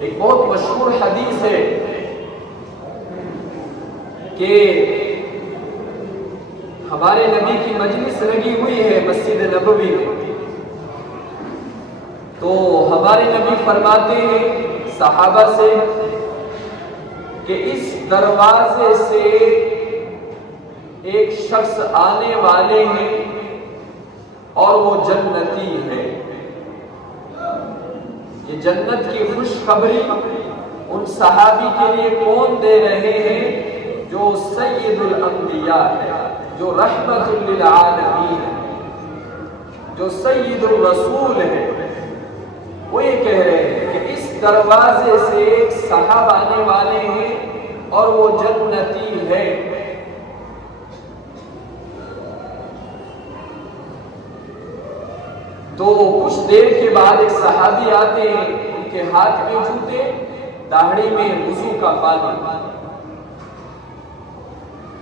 ایک بہت مشہور حدیث ہے کہ ہمارے نبی کی مجلس لگی ہوئی ہے مسجد نبوی میں، تو ہمارے نبی فرماتے ہیں صحابہ سے کہ اس دروازے سے ایک شخص آنے والے ہیں اور وہ جنتی ہے۔ یہ جنت کی خوشخبری ان صحابی کے لیے کون دے رہے ہیں؟ جو سید الانبیاء ہے، جو رحمت للعالمین ہے، جو سید الرسول ہے۔ وہ یہ کہہ رہے ہیں کہ اس دروازے سے ایک صاحب آنے والے ہیں اور وہ جنتی ہے۔ تو کچھ دیر کے بعد ایک صحابی آتے ہیں، ان کے ہاتھ میں جوتے، داڑھی میں وضو کا پانی۔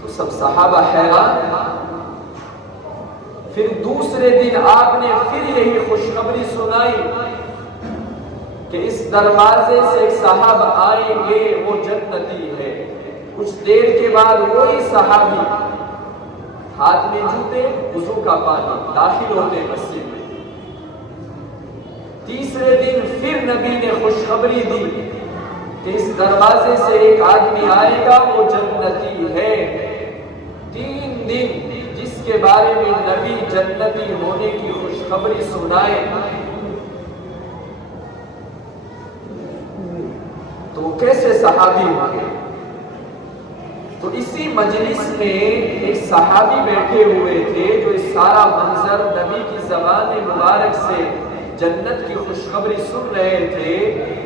تو سب صحابہ حیران۔ پھر دوسرے دن آپ نے پھر یہی خوشخبری سنائی کہ اس دروازے سے ایک صاحب آئیں گے، وہ جنتی ہے۔ کچھ دیر کے بعد وہی صحابی ہاتھ میں جوتے، وضو کا پانی، داخل ہوتے مسجد میں۔ تیسرے دن پھر نبی نے خوشخبری دی کہ اس دروازے سے ایک آدمی آئے گا، وہ جنتی ہے۔ 3 دن جس کے بارے میں نبی جنتی ہونے کی خوشخبری سنائے، تو کیسے صحابی ہوں گے؟ تو اسی مجلس میں ایک صحابی بیٹھے ہوئے تھے جو اس سارا منظر نبی کی زبان مبارک سے جنت کی خوشخبری سن رہے تھے۔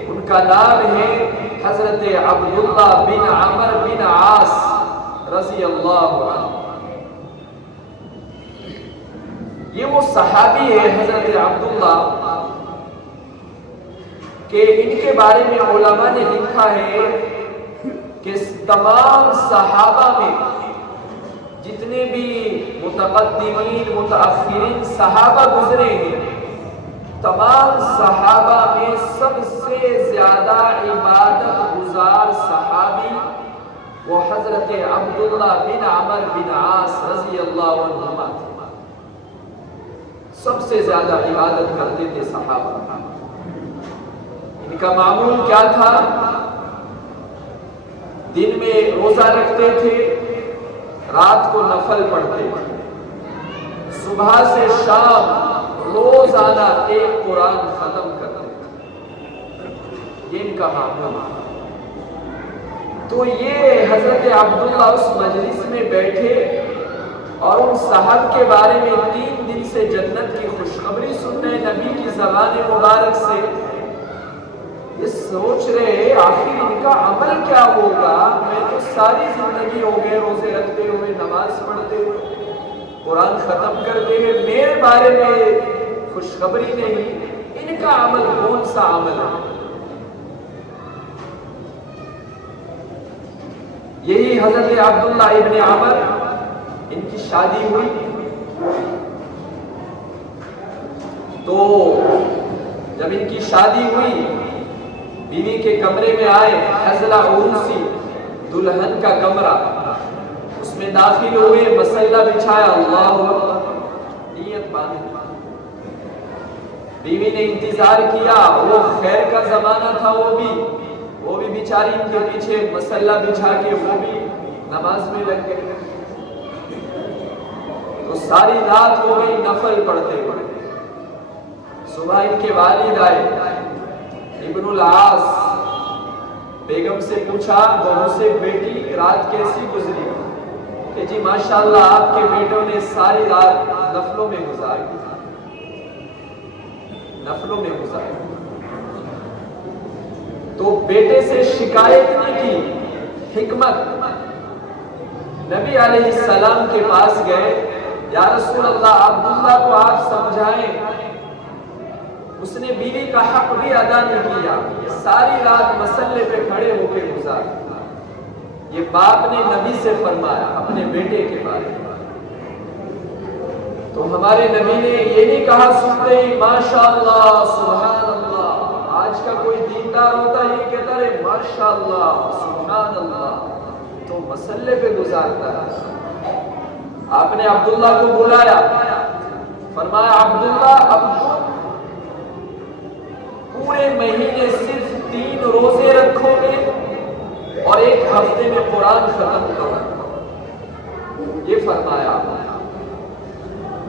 ان کا نام ہے حضرت عبداللہ بن عمر بن عاص رضی اللہ عنہ۔ یہ وہ صحابی ہے حضرت عبداللہ کہ ان کے بارے میں علماء نے لکھا ہے کہ تمام صحابہ میں جتنے بھی متقدمین متاخرین صحابہ گزرے ہیں، تمام صحابہ میں سب سے زیادہ عبادت گزار صحابی وہ حضرت عبداللہ بن عمر بن عاص رضی اللہ عنہما تھے۔ سب سے زیادہ عبادت کرتے تھے صحابہ۔ ان کا معمول کیا تھا؟ دن میں روزہ رکھتے تھے، رات کو نفل پڑھتے تھے، صبح سے شام روزانہ ایک قرآن ختم کرتے تھے۔ یہ ان کا معمول تھا۔ تو یہ حضرت عبداللہ اس مجلس میں بیٹھے اور ان صحابہ کے بارے میں 3 دن سے جنت کی خوشخبری سن رہے نبی کی زبان مبارک سے۔ یہ سوچ رہے آخر ان کا عمل کیا ہوگا؟ میں تو ساری زندگی ہو گئے روزے رکھتے ہوئے، نماز پڑھتے ہوئے، قرآن ختم کرتے ہوئے، میرے بارے میں خوشخبری نہیں، ان کا عمل کون سا عمل ہے؟ یہی حضرت عبداللہ ابن عمر، ان کی شادی ہوئی تو جب ان کی شادی ہوئی بیوی کے کمرے میں آئے، حضلہ عروسی دلہن کا کمرہ، اس میں داخل ہوئے، مسلح بچھایا، اللہ اکبر، نیت باندھی۔ بیوی نے انتظار کیا، وہ خیر کا زمانہ تھا، وہ بھی بیچاری ان کے پیچھے مسلح بچھا کے وہ بھی نماز میں لگ گئے۔ تو ساری رات ہو گئی نفل پڑھتے ہوئے۔ صبح ان کے والد آئے، ابن العاص، بیگم سے پوچھا بہو سے، بیٹی رات کیسی گزری؟ کہ جی ماشاءاللہ آپ کے بیٹوں نے ساری رات نفلوں میں گزاری۔ تو بیٹے سے شکایت نہیں کی، حکمت۔ نبی علیہ السلام کے پاس گئے، یا رسول اللہ عبداللہ کو آپ سمجھائیں، اس نے بیوی کا حق بھی ادا نہیں کیا، ساری رات مسلے پہ کھڑے ہو کے گزارا۔ یہ باپ نے نبی سے فرمایا اپنے بیٹے کے بارے میں۔ تو ہمارے نبی نے یہ نہیں کہا سنتے ہی ماشاءاللہ سبحان اللہ، آج کا کوئی دیندار ہوتا ہے माशाअल्लाह सुभान अल्लाह, तो मसल्ले पे गुजारता है। आपने अब्दुल्ला को बुलाया, फरमाया अब्दुल्ला अब तुम पूरे महीने सिर्फ 3 रोजे रखोगे और 1 हफ्ते में कुरान खत्म करोगे, ये फरमाया।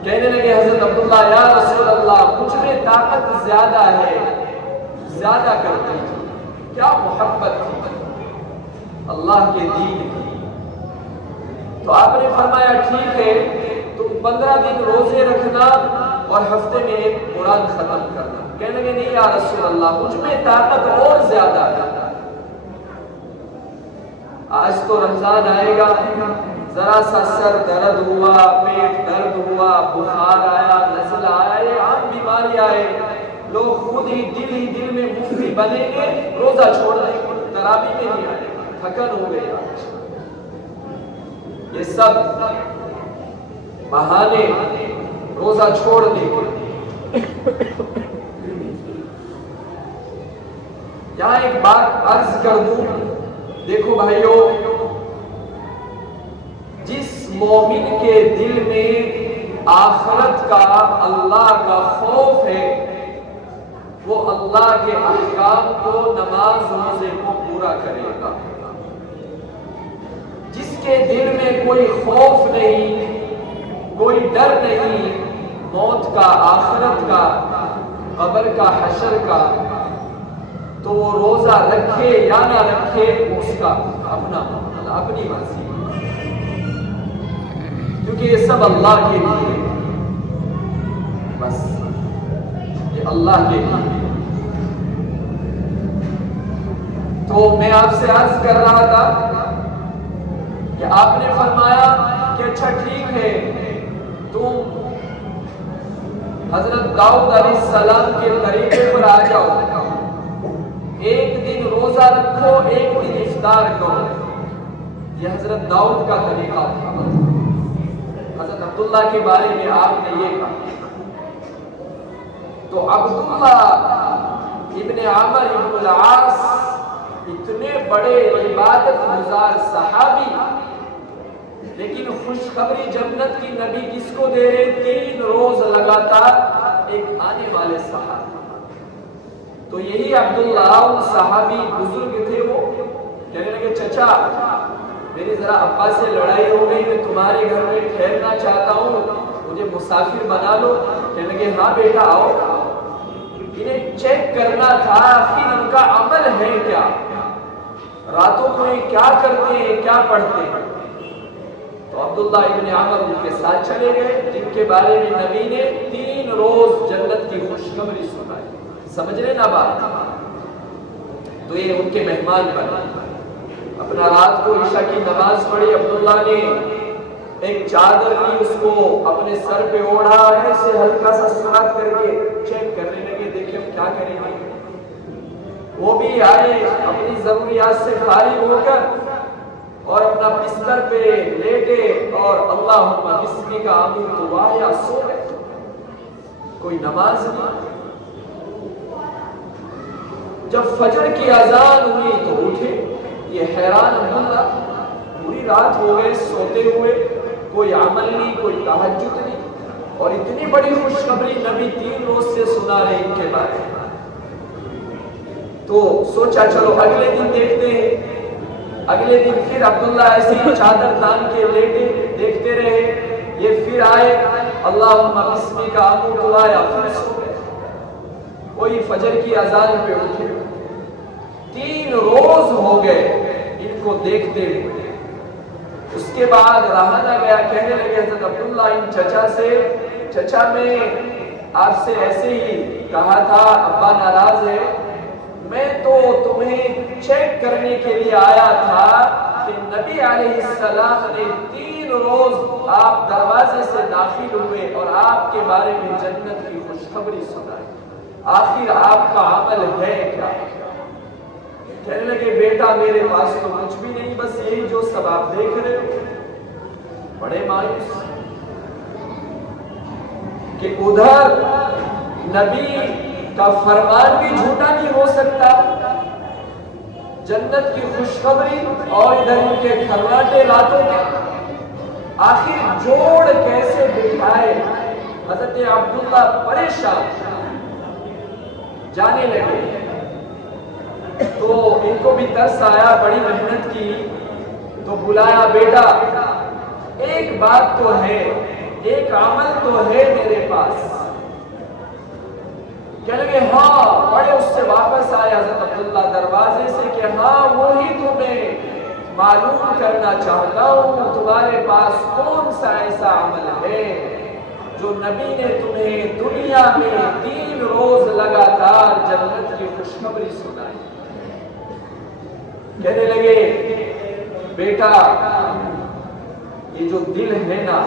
कहने लगे हजरत अब्दुल्ला, या रसूल अल्लाह मुझ में ताकत ज्यादा है, ज्यादा करते हैं। क्या मोहब्बत थी अल्लाह के दीन की। तो आपने फरमाया ठीक है, तुम 15 दिन रोजे रखना और हफ्ते में 1 कुरान खत्म करना। कहने लगे नहीं या रसूल अल्लाह मुझ में ताकत और ज्यादा है। आज तो रमजान आएगा, जरा सा सर दर्द हुआ, पेट दर्द हुआ, बुखार आया, नज़ला आया, ये आम बीमारी आए, लोग खुद ही दिल में मुफ्ती बनेंगे, रोजा छोड़ देंगे, तरावी में नहीं आएगा, थकन हो गई आज। ये सब बहाने रोजा छोड़ देंगे। यहां एक बात अर्ज कर दूं, देखो भाइयों, जिस मोमिन के दिल में आखिरत का, अल्लाह का खौफ है, वो अल्लाह के अहकाम को, नमाज रोजे को पूरा करेगा। जिसके दिल में कोई खौफ नहीं, कोई डर नहीं मौत का, आखिरत का, कब्र का, हशर का, तो वो रोजा रखे या ना रखे उसका अपना मामला, अपनी मर्जी, क्योंकि ये सब अल्लाह के लिए, बस ये अल्लाह के लिए। तो मैं आपसे अर्ज कर रहा था कि आपने फरमाया कि अच्छा ठीक है, तुम हजरत दाऊद अलैहिस्सलाम के तरीके पर आ जाओ, 1 दिन रोजा रखो, 1 दिन इफ्तार करो। ये हजरत दाऊद का तरीका था। हजरत अब्दुल्ला के बारे में आपने ये कहा। तो अब्दुल्ला इब्ने आमर इब्नुल आस इतने बड़े इबादत गुजार सहाबी, लेकिन खुशखबरी जन्नत की नबी किसको दे रहे? 3 रोज लगातार एक आने वाले सहाबी। तो यही अब्दुल्ला उन सहाबी बुजुर्ग थे, वो कहने लगे चचा मेरी जरा अब्बा से लड़ाई हो गई, मैं तुम्हारे घर में ठहरना चाहता हूँ, मुझे मुसाफिर बना लो। कहने लगे हाँ बेटा आओ। इन्हें चेक करना था आखिर इनका अमल है क्या, रातों को ये क्या करते हैं, क्या पढ़ते हैं। तो अब्दुल्ला इब्ने आमर उनके साथ चले गए, जिनके बारे में नबी ने 3 रोज जन्नत की खुशखबरी सुनाई। समझ रहे ना बात? तो ये उनके मेहमान बने। अपना रात को ईशा की नमाज पढ़ी, अब्दुल्ला ने एक चादर ली, उसको अपने सर पे ओढ़ा, ऐसे हल्का सा सुराख करके चेक करने लगे, देखे हम क्या करेंगे। वो भी आए अपनी जरूरियात से फारिग होकर और अपना बिस्तर पे लेटे और अल्लाहुम्मा बिस्मिका आमूतु वाया सो गए। कोई नमाज नहीं। जब फजर की अजान हुई तो उठे। ये हैरान अब्दुल्ला, पूरी रात हो गए सोते हुए, कोई अमल नहीं, कोई तहज्जुद नहीं, और इतनी बड़ी खुशखबरी नबी 3 रोज से सुना रहे इनके बारे में। तो सोचा चलो अगले दिन देखते हैं। अगले दिन फिर अब्दुल्ला ऐसे ही चादर तान के लेटे देखते रहे। ये फिर आए, अल्लाहुम्मा बिस्मिका आमूतु वाया, फिर सो गए। कोई फजर की अजान पे उठे। 3 रोज हो गए इनको देखते हुए। उसके बाद रहा ना गया, कहने लगे हज़रत अब्दुल्ला इन चचा से, चचा मैं आपसे ऐसे ही कहा था, अब्बा नाराज है, मैं तो तुम्हें चेक करने के लिए आया था कि नबी अलैहिस्सलाम ने 3 रोज आप दरवाजे से दाखिल हुए और आपके बारे में जन्नत की खुशखबरी सुनाई, आखिर आपका अमल है क्या? कहने लगे बेटा मेरे पास तो कुछ भी नहीं, बस यही जो सब आप देख रहे हो। बड़े मायूस कि उधर नबी का फरमान भी झूठा नहीं हो सकता, जन्नत की खुशखबरी और इधर इनके खर्राटे रातों के, आखिर जोड़ कैसे बिठाए। हजरत अब्दुल्ला परेशान जाने लगे, तो इनको भी तरस आया, बड़ी मेहनत की, तो बुलाया, बेटा एक बात तो है, एक अमल तो है मेरे पास। कह लगे हाँ, बड़े उससे वापस आए हजरत अब्दुल्ला दरवाजे से कि हाँ वही तुम्हें मालूम करना चाहता हूँ, तुम्हारे पास कौन सा ऐसा अमल है जो नबी ने तुम्हें दुनिया में 3 रोज लगातार जन्नत की खुशखबरी सुनाई। कहने लगे बेटा ये जो दिल है ना,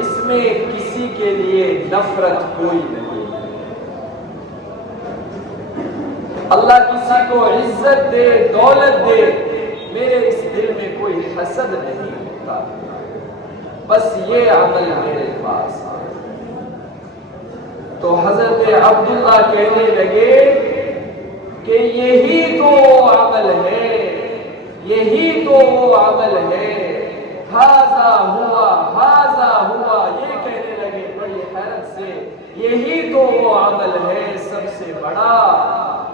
इसमें किसी के लिए नफरत कोई नहीं। अल्लाह किसी को इज्जत दे, दौलत दे, मेरे इस दिल में कोई हसद नहीं होता, बस ये अमल मेरे पास है। तो हजरत अब्दुल्ला कहने लगे कि यही तो अमल है, यही तो वो अमल है, हाजा हुआ, हाजा हुआ, ये कहने लगे बड़ी हैरत से, यही तो वो अमल है सबसे बड़ा,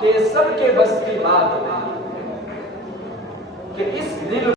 कि सबके बस की बात नहीं है कि इस दिल